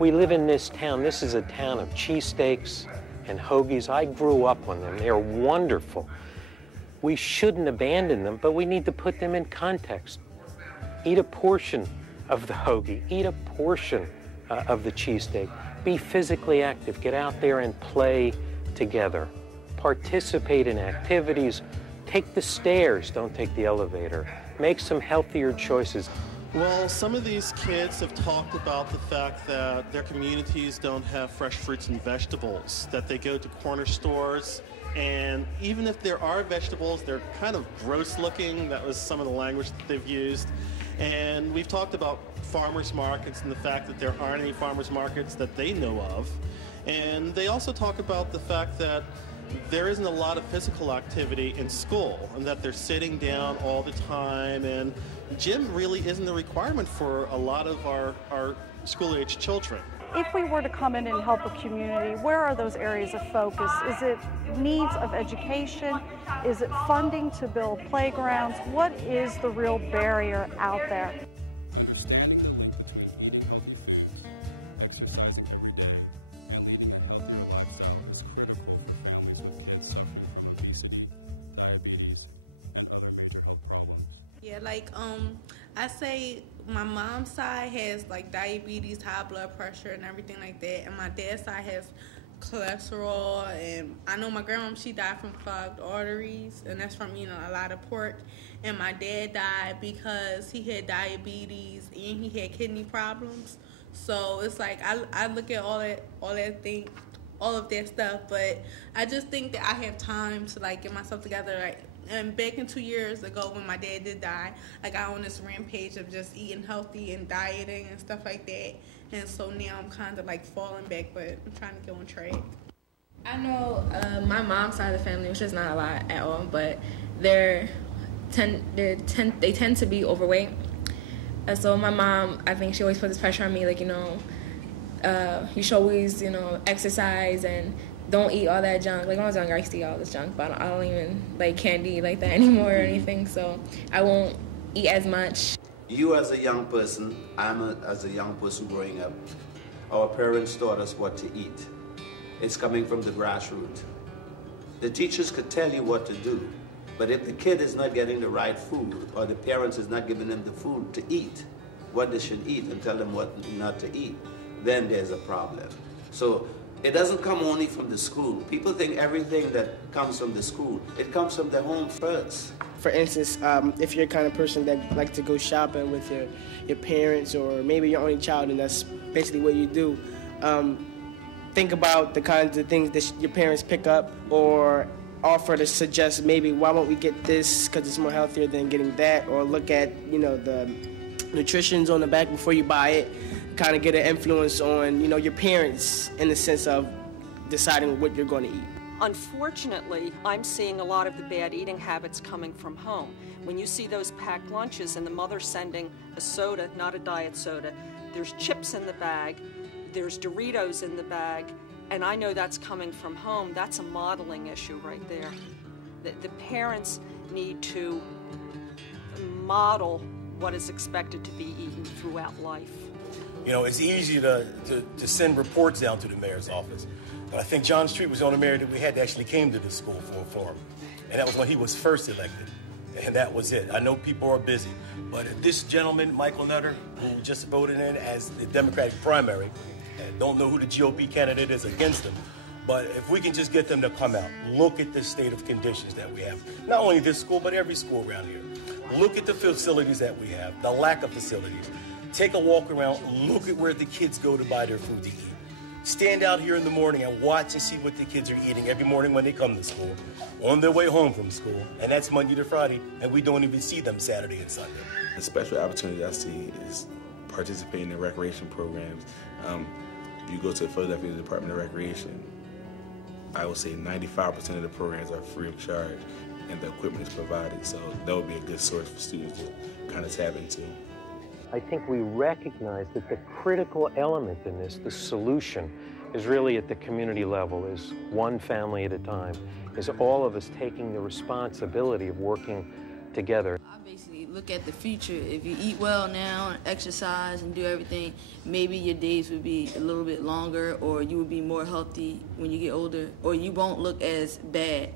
We live in this town. This is a town of cheesesteaks and hoagies. I grew up on them. They're wonderful. We shouldn't abandon them, but we need to put them in context. Eat a portion of the hoagie. Eat a portion of the cheesesteak. Be physically active. Get out there and play together. Participate in activities. Take the stairs, don't take the elevator. Make some healthier choices. Well, some of these kids have talked about the fact that their communities don't have fresh fruits and vegetables, that they go to corner stores, and even if there are vegetables, they're kind of gross looking. That was some of the language that they've used. And we've talked about farmers markets and the fact that there aren't any farmers markets that they know of. And they also talk about the fact that there isn't a lot of physical activity in school and that they're sitting down all the time, and gym really isn't a requirement for a lot of our school-age children. If we were to come in and help a community, where are those areas of focus? Is it needs of education? Is it funding to build playgrounds? What is the real barrier out there? Yeah, like I say my mom's side has like diabetes, high blood pressure and everything like that, and my dad's side has cholesterol, and I know my grandma, she died from clogged arteries, and that's from, you know, a lot of pork. And my dad died because he had diabetes and he had kidney problems. So it's like I look at all of that stuff, but I just think that I have time to like get myself together. Like, and back in 2 years ago when my dad did die, I got on this rampage of just eating healthy and dieting and stuff like that. And so now I'm kind of like falling back, but I'm trying to get on track. I know my mom's side of the family, which is not a lot at all, but they tend to be overweight. And so my mom, I think she always puts this pressure on me, like, you know, you should always, you know, exercise and don't eat all that junk. Like, when I was younger, I used to eat all this junk, but I don't even like candy like that anymore or anything, so I won't eat as much. You as a young person, as a young person growing up, our parents taught us what to eat. It's coming from the grassroots. The teachers could tell you what to do, but if the kid is not getting the right food, or the parents is not giving them the food to eat, what they should eat, and tell them what not to eat, then there's a problem. So it doesn't come only from the school. People think everything that comes from the school, it comes from the home first. For instance, if you're the kind of person that likes to go shopping with your parents, or maybe your only child and that's basically what you do, think about the kinds of things that your parents pick up or offer to suggest, maybe why won't we get this because it's more healthier than getting that, or look at, you know, the nutrition's on the back before you buy it. Kind of get an influence on, you know, your parents in the sense of deciding what you're going to eat. Unfortunately, I'm seeing a lot of the bad eating habits coming from home. When you see those packed lunches and the mother sending a soda, not a diet soda, there's chips in the bag, there's Doritos in the bag, and I know that's coming from home. That's a modeling issue right there. The parents need to model what is expected to be eaten throughout life. You know, it's easy to send reports down to the mayor's office. But I think John Street was the only mayor that we had that actually came to the school for a forum. And that was when he was first elected. And that was it. I know people are busy. But if this gentleman, Michael Nutter, who just voted in as the Democratic primary, and don't know who the GOP candidate is against him, but if we can just get them to come out, look at the state of conditions that we have. Not only this school, but every school around here. Look at the facilities that we have, the lack of facilities. Take a walk around, look at where the kids go to buy their food to eat. Stand out here in the morning and watch and see what the kids are eating every morning when they come to school, on their way home from school, and that's Monday to Friday, and we don't even see them Saturday and Sunday. The special opportunity I see is participating in recreation programs. If you go to the Philadelphia Department of Recreation, I would say 95% of the programs are free of charge, and the equipment is provided, so that would be a good source for students to kind of tap into. I think we recognize that the critical element in this, the solution, is really at the community level, is one family at a time, is all of us taking the responsibility of working together. Obviously, look at the future, if you eat well now, exercise, and do everything, maybe your days would be a little bit longer, or you would be more healthy when you get older, or you won't look as bad.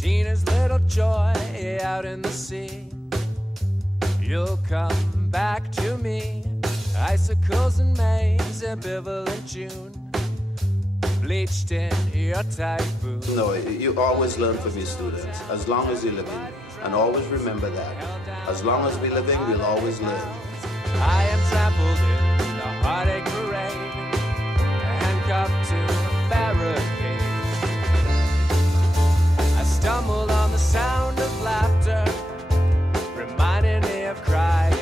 Tina's little joy out in the sea. You'll come back to me. Icicles in May, ambivalent June, bleached in your tight boots. No, you always learn from your students, as long as you're living. And always remember that. As long as we're living, we'll always learn. I am trampled in the heartache parade, handcuffed to a barricade. I stumbled on the sound of laughter, reminding me of crying.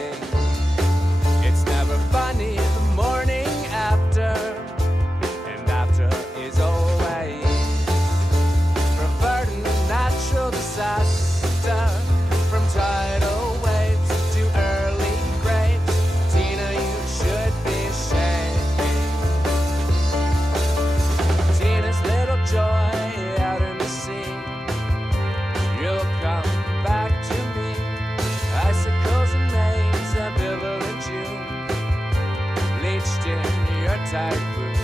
It's never funny the morning after, and after is always reverting to natural disaster, from tidal waves to early graves. Tina, you should be ashamed. Tina's little joy out in the sea. You'll come back to me. Icicles and maize, ambivalent June, bleached in your tight boots.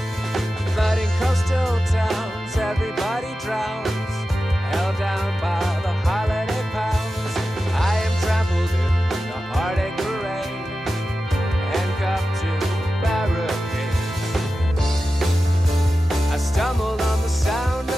Flooding coastal towns, everybody drowns, held down by the holiday pounds. I am trampled in the heartache parade, handcuffed to barricades. I stumbled on the sound of